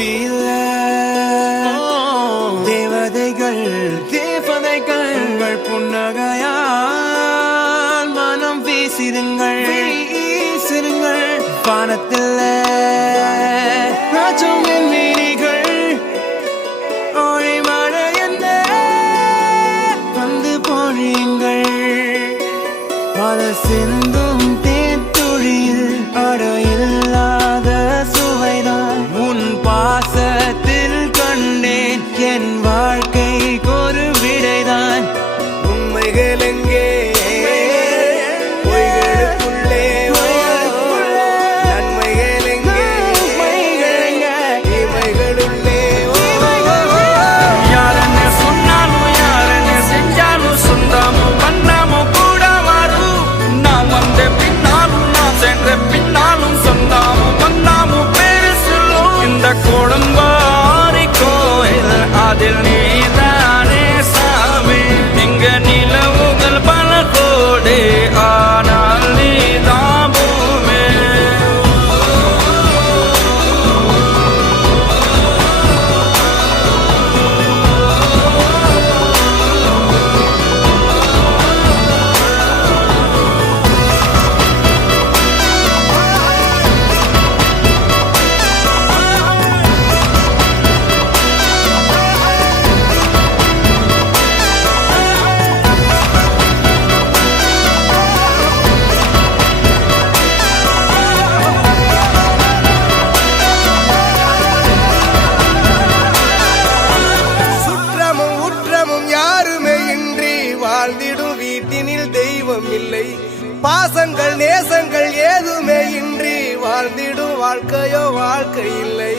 பூமியில் தேவதைகள் உங்கள் புன்னகையால் மனம் வீசிருங்கள் வானத்தில் ராஜம் என் மீனிகள் ஒளி மழை என்ன வந்து பொழியுங்கள் பல சிந்தும் தேத்துழியில் அடையில்லாத சுவைதான் உன் பாசத்தில் கண்டேன் என் வாழ்க்கைக்கு ஒரு விடைதான் உண்மைகள் எங்கே கோடம்பாரி கோயில் அதில் நீதானே சாமி இங்க நிலவுகள் பல கோடி ஆனால் நீதான் பூமி வாழ்ந்திடும் வீட்டினில் தெய்வம் இல்லை பாசங்கள் நேசங்கள் ஏதுமே இன்றி வாழ்ந்திடும் வாழ்க்கையோ வாழ்க்கை இல்லை